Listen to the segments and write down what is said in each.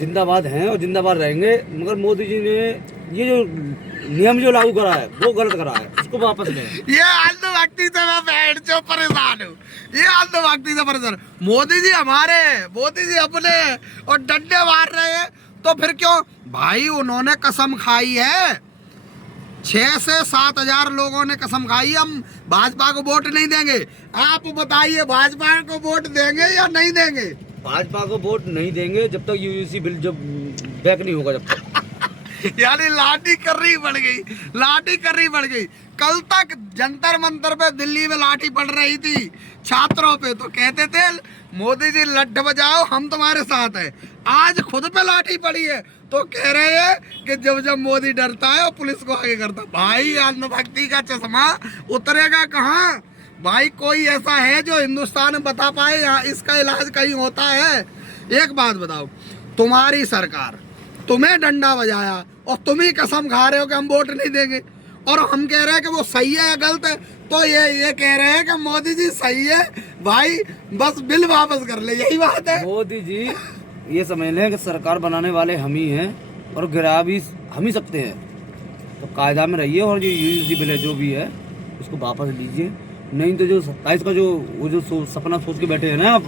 जिंदाबाद हैं और जिंदाबाद रहेंगे, मगर मोदी जी ने ये जो नियम जो लागू करा है वो गलत करा है, उसको वापस लें। ये अंधभक्ति से मैं बैठ जो परेशान हूँ, ये अंधभक्ति से परेशान। मोदी जी हमारे, मोदी जी अपने और डंडे मार रहे हैं, तो फिर क्यों भाई? उन्होंने कसम खाई है, 6 से 7 हजार लोगों ने कसम खाई हम भाजपा को वोट नहीं देंगे। आप बताइए भाजपा को वोट देंगे या नहीं देंगे? भाजपा को वोट नहीं देंगे जब तक यूजीसी बिल जब बैक नहीं होगा, जब तक। यानी लाठी कर्री बढ़ गई, लाठी कर्री बढ़ गई। कल तक जंतर मंतर पे दिल्ली में लाठी पड़ रही थी छात्रों पे, तो कहते थे मोदी जी लड्ड बजाओ हम तुम्हारे साथ हैं। आज खुद पे लाठी पड़ी है तो कह रहे हैं कि जब जब मोदी डरता है और पुलिस को आगे करता। भाई अंधभक्ति का चश्मा उतरेगा कहाँ? भाई कोई ऐसा है जो हिंदुस्तान में बता पाए यहाँ इसका इलाज कहीं होता है? एक बात बताओ, तुम्हारी सरकार तुम्हें डंडा बजाया और तुम ही कसम खा रहे हो कि हम वोट नहीं देंगे, और हम कह रहे हैं कि वो सही है या गलत है, तो ये कह रहे हैं कि मोदी जी सही है, भाई बस बिल वापस कर ले, यही बात है। मोदी जी ये समझ लें कि सरकार बनाने वाले हम ही हैं और गिरा भी हम ही सकते हैं, तो कायदा में रहिए और जो यूजीसी बिल है जो भी है उसको वापस लीजिए, नहीं तो जो 27 का जो वो जो सपना सोच के बैठे हैं ना आप,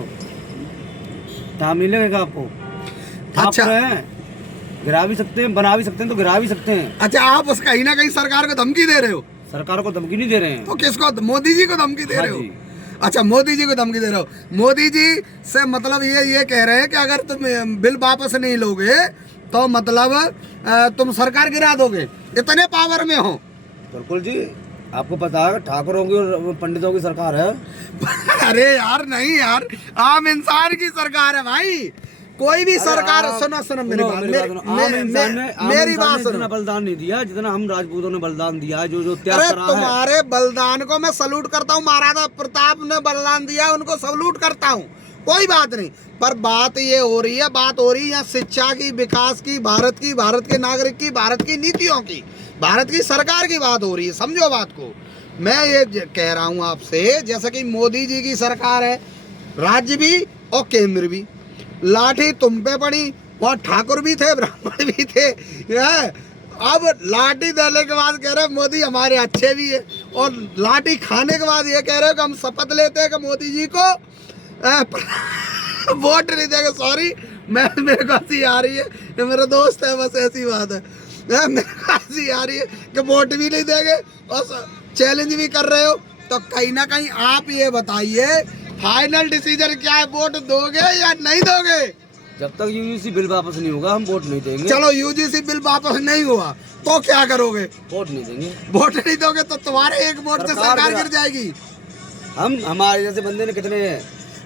कहाँ मिलेगा आपको? अच्छा आप गिरा भी सकते हैं, बना भी सकते हैं, तो गिरा भी सकते हैं। अच्छा, आप उस कहीं ना कहीं सरकार को धमकी दे रहे हो? सरकार को धमकी नहीं दे रहे हैं। तो किसको? मोदी जी को धमकी दे रहे हो? अच्छा, मोदी जी को धमकी दे रहे हो। मोदी जी से मतलब ये कह रहे हैं कि अगर तुम बिल वापस नहीं लोगे तो मतलब तुम सरकार गिरा दोगे, इतने पावर में हो। बिल्कुल जी, आपको पता है ठाकुरों की और पंडितों की सरकार है। अरे यार नहीं यार, आम इंसान की सरकार है भाई। कोई भी सरकार, सुनो मेरी बात, मेरी बात सुनो। जितना बलिदान नहीं दिया जितना हम राजपूतों ने बलिदान दिया, जो त्याग अरे करा है। तुम्हारे बलिदान को मैं सलूट करता हूँ, महाराजा प्रताप ने बलिदान दिया उनको सलूट करता हूँ, कोई बात नहीं। पर बात ये हो रही है, बात हो रही है शिक्षा की, विकास की, भारत की, भारत के नागरिक की, भारत की नीतियों की, भारत की सरकार की बात हो रही है। समझो बात को। मैं ये कह रहा हूँ आपसे, जैसा कि मोदी जी की सरकार है, राज्य भी और केंद्र भी, लाठी तुम पे पड़ी, वहाँ ठाकुर भी थे, ब्राह्मण भी थे। अब लाठी देने के बाद कह रहे मोदी हमारे अच्छे भी है, और लाठी खाने के बाद ये कह रहे हो कि हम शपथ लेते हैं कि मोदी जी को वोट नहीं देंगे। सॉरी, मेरे को हंसी आ रही है, ये मेरा दोस्त है, बस ऐसी बात है। मेरे को हंसी आ रही है कि वोट भी नहीं देंगे और चैलेंज भी कर रहे हो। तो कहीं ना कहीं आप ये बताइए, फाइनल डिसीजन क्या है? वोट दोगे या नहीं दोगे? जब तक यूजीसी बिल वापस नहीं होगा हम वोट नहीं देंगे। चलो यूजीसी बिल वापस नहीं हुआ तो क्या करोगे? वोट नहीं देंगे। वोट नहीं दोगे तो तुम्हारे एक वोट से सरकार गिर जाएगी। हम हमारे जैसे बंदे ने कितने हैं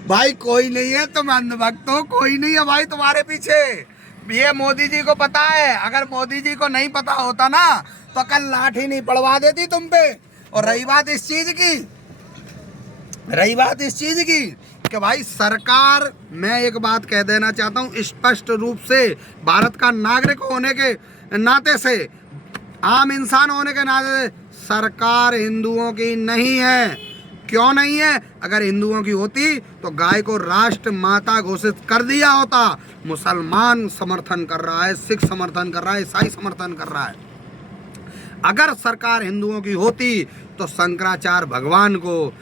भाई? कोई नहीं है, तुम अंधभक्त हो, कोई नहीं है भाई तुम्हारे पीछे। ये मोदी जी को पता है, अगर मोदी जी को नहीं पता होता ना तो कल लाठी नहीं पड़वा देती तुम पे। और रही बात इस चीज की कि भाई सरकार, मैं एक बात कह देना चाहता हूँ स्पष्ट रूप से, भारत का नागरिक होने के नाते से, आम इंसान होने के नाते से, सरकार हिंदुओं की नहीं है। क्यों नहीं है? अगर हिंदुओं की होती तो गाय को राष्ट्र माता घोषित कर दिया होता। मुसलमान समर्थन कर रहा है, सिख समर्थन कर रहा है, ईसाई समर्थन कर रहा है। अगर सरकार हिंदुओं की होती तो शंकराचार्य भगवान को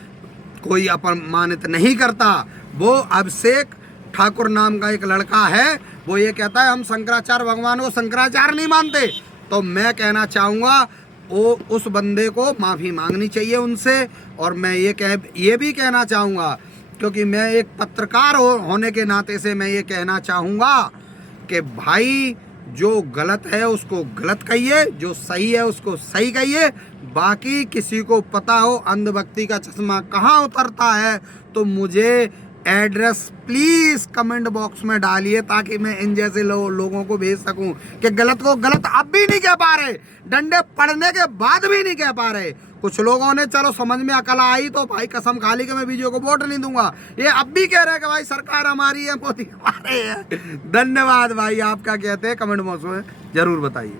कोई अपमानित नहीं करता। वो अभिषेक ठाकुर नाम का एक लड़का है, वो ये कहता है हम शंकराचार्य भगवान को शंकराचार्य नहीं मानते। तो मैं कहना चाहूँगा वो उस बंदे को माफ़ी मांगनी चाहिए उनसे। और मैं ये भी कहना चाहूँगा, क्योंकि मैं एक पत्रकार होने के नाते से मैं ये कहना चाहूँगा कि भाई जो गलत है उसको गलत कहिए, जो सही है उसको सही कहिए। बाकी किसी को पता हो अंधभक्ति का चश्मा कहाँ उतरता है तो मुझे एड्रेस प्लीज़ कमेंट बॉक्स में डालिए, ताकि मैं इन जैसे लोगों को भेज सकूं कि गलत को गलत अब भी नहीं कह पा रहे, डंडे पड़ने के बाद भी नहीं कह पा रहे। कुछ लोगों ने चलो समझ में अकल आई तो भाई कसम खा ली कि मैं वीडियो को वोट नहीं दूंगा। ये अब भी कह रहे हैं कि भाई सरकार हमारी है, मोदी हमारे है। धन्यवाद भाई, आप क्या कहते हैं कमेंट बॉक्स में जरूर बताइए।